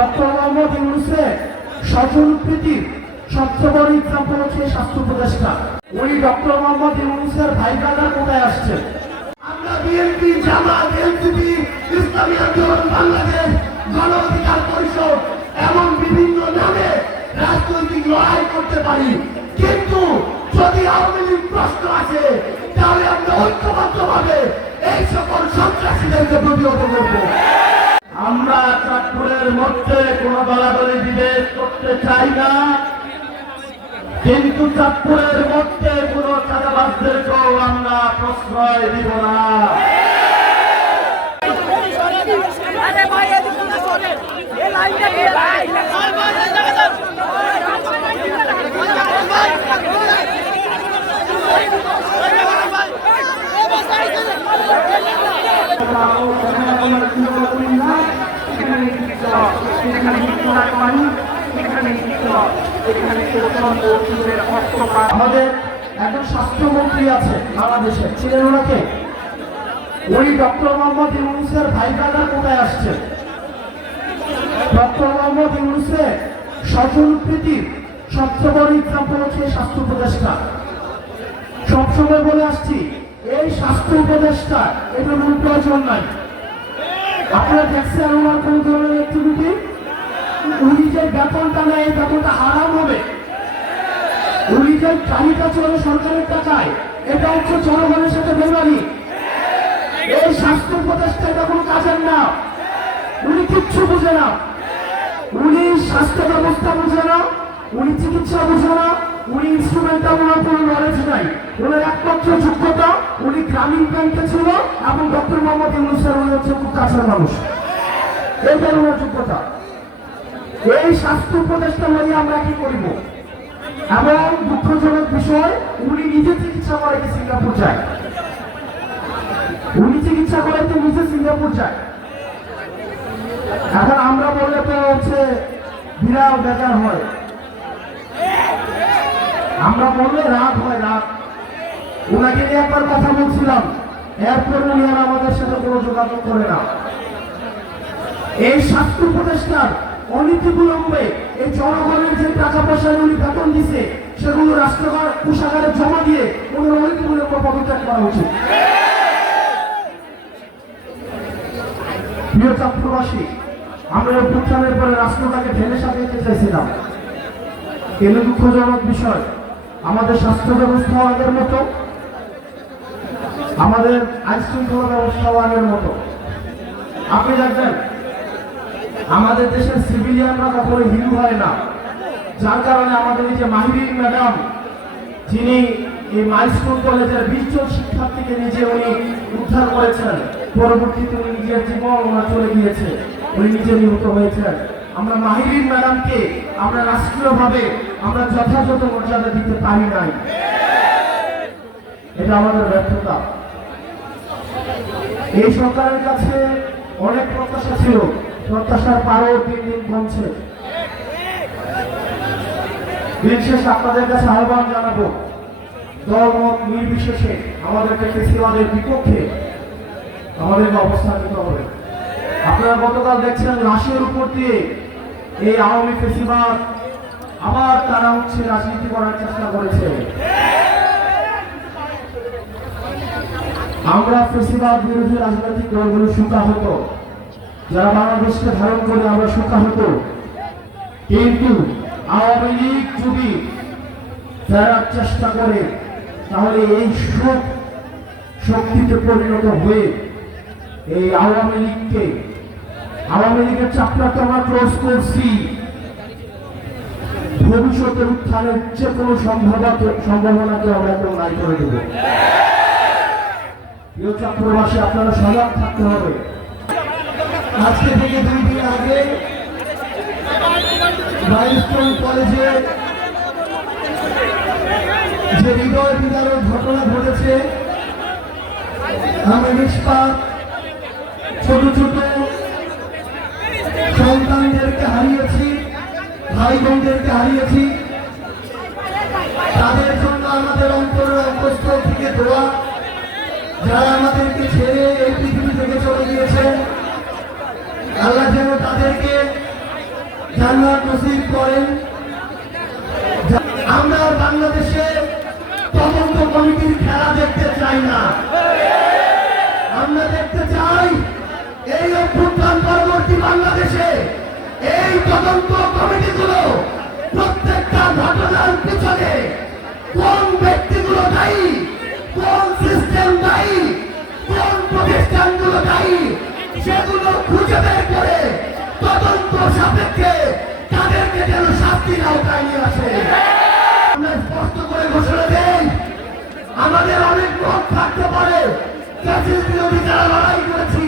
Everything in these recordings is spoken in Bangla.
ডক্টর মোহাম্মদ ইউনুসের স্বজনপ্রীতির সবচেয়ে স্বাস্থ্য উপদেষ্টা। উনি ডক্টর মোহাম্মদ ইউনুসের ভাই ব্রাদার কোথায় আসছেন আমরা বিভিন্ন নামে রাজনৈতিক লড়াই করতে পারি। কিন্তু যদি আওয়ামী লীগ প্রশ্ন তাহলে আমরা ঐক্যবদ্ধভাবে এই সকল সন্ত্রাসীদেরকে প্রতিহত করব। আমরা মধ্যে কোন বাড়াবাড়ি বিভেদ করতে চাই না। কিন্তু চাঁদপুরের মধ্যে কোন চাঁদাবাসদেরকেও আমরা প্রশ্রয় দিব না আরে ভাই এদিকে না সরে এই লাইনটা কি ভাই আমাদের একজন স্বাস্থ্যমন্ত্রী আছে বাংলাদেশে। ছিলেন ওনাকে? উনি ডক্টর মোহাম্মদ ইউনুসের ভাই কোথায় আসছেন ডক্টর মোহাম্মদ ইউনুসের স্বজনপ্রীতির সবচেয়ে বড় এক্সাম্পল হচ্ছে স্বাস্থ্য উপদেষ্টা। সবসময় বলে আসছি, এই স্বাস্থ্য উপদেষ্টা এটা কোনো প্রয়োজন নাই। আপনারা দেখছেন ওনার কোন বেতনটা নেয়, এই বেতনটা হারাম হবে। উনি চলে সরকারের টাকায়। এটা হচ্ছে জনগণের সাথে বেমানি এই স্বাস্থ্য উপদেষ্টা এটা কোনো কাজের না। উনি কিচ্ছু বুঝে না। উনি স্বাস্থ্য ব্যবস্থা বুঝে না, উনি চিকিৎসা বুঝে না, উনি ইনস্ট্রুমেন্টাল ওনার কোনো নলেজ নাই। ওনার একমাত্র যোগ্যতা উনি গ্রামীণ ব্যাংকে ছিল এবং ডক্টর মোহাম্মদ ইউনুসের উনি হচ্ছে খুব কাছের মানুষ। এইটাই ওনার যোগ্যতা। এই স্বাস্থ্য উপদেষ্টা নিয়ে আমরা কি করিব? এবং দুঃখজনক বিষয়, উনি নিজে চিকিৎসা করাইতে সিঙ্গাপুর যায়। উনি চিকিৎসা করাইতে নিজে সিঙ্গাপুর যায়। এখন আমরা বললে তো হচ্ছে বিরাট বেজার হয়। আমরা বললে রাগ হয়, রাগ। ওনাকে নিয়ে একবার কথা বলছিলাম। এরপর উনি আর আমাদের সাথে কোনো যোগাযোগ করে না। এই স্বাস্থ্য উপদেষ্টার অনীতি বিলম্বে এই জনগণের যে টাকা পয়সা উনি বেতন দিছে, সেগুলো রাষ্ট্র কোষাগারে জমা দিয়ে ওনার অনীতি পদত্যাগ করা উচিত প্রিয় চাঁদপুরবাসী, আমরা অভ্যুত্থানের পরে রাষ্ট্রটাকে ঢেলে সাজাইতে চাইছিলাম। কিন্তু দুঃখজনক বিষয়, আমাদের স্বাস্থ্য ব্যবস্থা আগের মতো, আমাদের আইন শৃঙ্খলা ব্যবস্থাও আগের মতো। আপনি দেখবেন আমাদের দেশের সিভিলিয়ানরা কখনো হিন্দু হয় না। যার কারণে আমাদের এই যে মাহিরিন ম্যাডাম, যিনি এই মাইলস্টোন কলেজের বিশ শিক্ষার্থীকে নিজে উনি উদ্ধার করেছেন, পরবর্তীতে উনি নিজের জীবন ওনার চলে গিয়েছে, উনি নিজে নিহত হয়েছেন। আমরা মাহিরিন ম্যাডামকে আমরা রাষ্ট্রীয়ভাবে আমরা যথাযথ মর্যাদা দিতে পারি নাই। এটা আমাদের ব্যর্থতা। এই সরকারের কাছে অনেক প্রত্যাশা ছিল। প্রত্যাশার পারও দিন দিন কমছে দিন আপনাদের কাছে আহ্বান জানাব নির্বিশেষে বিপক্ষে আমাদেরকে অবস্থান নিতে হবে। আপনারা গতকাল দেখছেন লাশের উপর দিয়ে এই আওয়ামী ফেসিবাদ আবার তারা হচ্ছে, রাজনীতি করার চেষ্টা করেছে। আমরা ফেসিবাদ বিরোধী রাজনৈতিক দলগুলো হতো। যারা বাংলাদেশকে ধারণ করে আমরা সুখা হতো কিন্তু আওয়ামী লীগ যদি ফেরার চেষ্টা করে, তাহলে এই সুখ শক্তিতে পরিণত হয়ে এই আওয়ামী লীগকে, আওয়ামী লীগের চাপটা তো আমরা ক্লোজ করছি। ভবিষ্যতের উত্থানের যে কোনো সম্ভাবনা সম্ভাবনাকে আমরা একদম নাই করে দেবো। প্রিয় চক্রবাসী, আপনারা সজাগ থাকতে হবে। আজকে থেকে দুই দিন আগে কলেজে যে হৃদয় বিদারক ঘটনা ঘটেছে আমি নিষ্পাপ ছোট ছোট সন্তানদেরকে হারিয়েছি ভাই বোনদেরকে হারিয়েছি। তাদের জন্য আমাদের অন্তরের অন্তঃস্থল থেকে দোয়া, যারা আমাদেরকে ছেড়ে এই পৃথিবী থেকে চলে গিয়েছে আল্লাহ যেন তাদেরকে জান্নাত নসিব করেন। আমরা বাংলাদেশে তদন্ত কমিটির খেলা দেখতে চাই না। আমরা দেখতে চাই এই অভ্যুত্থান পরবর্তী বাংলাদেশে এই তদন্ত কমিটিগুলো প্রত্যেকটা ঘটনার পিছনে কোন ব্যক্তিগুলো দায়ী, কোন সিস্টেম দায়ী, কোন প্রতিষ্ঠানগুলো দায়ী খুঁজে বের করে তদন্ত সাপেক্ষে তাদেরকে যেন শাস্তির আওতায় নিয়ে আসে। আমরা স্পষ্ট করে ঘোষণা দেই, আমাদের অনেক মত থাকতে পারে। বিরোধী যারা লড়াই করেছি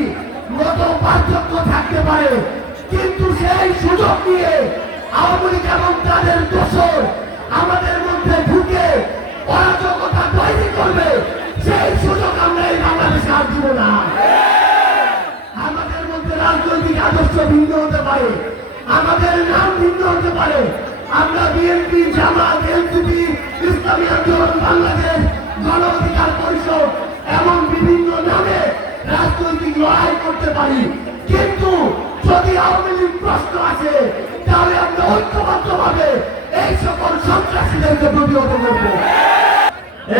ভিন্ন হতে পারে। আমাদের নাম ভিন্ন হতে পারে। আমরা বিএনপি, জামাত, এনসিপি, ইসলামী আন্দোলন, বাংলাদেশ গণ অধিকার পরিষদ এমন বিভিন্ন নামে রাজনৈতিক লড়াই করতে পারি। কিন্তু যদি আওয়ামী লীগ প্রশ্ন আসে, তাহলে আমরা ঐক্যবদ্ধ ভাবে এই সকল সন্ত্রাসীদেরকে প্রতিহত করব।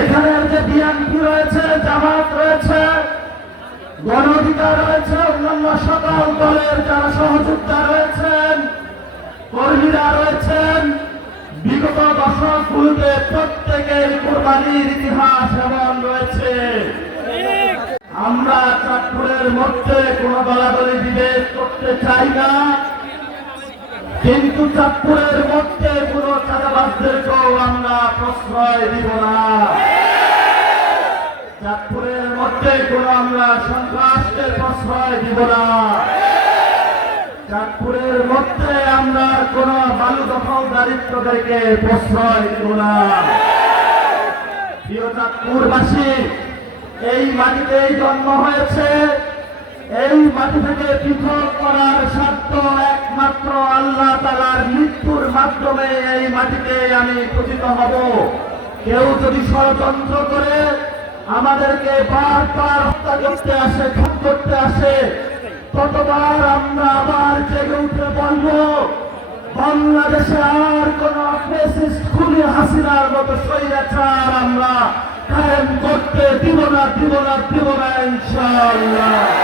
এখানে যে বিএনপি রয়েছে, জামাত রয়েছে গণ অধিকার রয়েছে অন্যান্য সকল দলের যারা সহযোদ্ধা রয়েছেন, কর্মীরা রয়েছেন, বিগত দশকগুলোতে প্রত্যেকের কোরবানির ইতিহাস এবং রয়েছে। আমরা চাঁদপুরের মধ্যে কোনো দলাদলি বিভেদ করতে চাই না, কিন্তু চাঁদপুরের মধ্যে কোনো চাঁদাবাসদেরকেও আমরা প্রশ্রয় দিব না। চাঁদপুরের মধ্যে কোনো আমরা সন্ত্রাসকে প্রশ্রয় দিব না। চাঁদপুরের মধ্যে আমরা কোন বালু দখলদারিত্বদেরকে প্রশ্রয় দিব না। প্রিয় চাঁদপুরবাসী, এই মাটিতেই জন্ম হয়েছে। এই মাটি থেকে পৃথক করার সাধ্য একমাত্র আল্লাহ তালার মৃত্যুর মাধ্যমে এই মাটিতে আমি পতিত হব। কেউ যদি ষড়যন্ত্র করে আমাদেরকে বারবার হত্যা করতে আসে, খুন করতে আসে। কতবার আমরা আবার জেগে উঠে বলব, বাংলাদেশে আর কোন খুনি হাসিনার মতো স্বৈরাচার আমরা কায়েম করতে দিব না দিব না দিব না ইনশাআল্লাহ।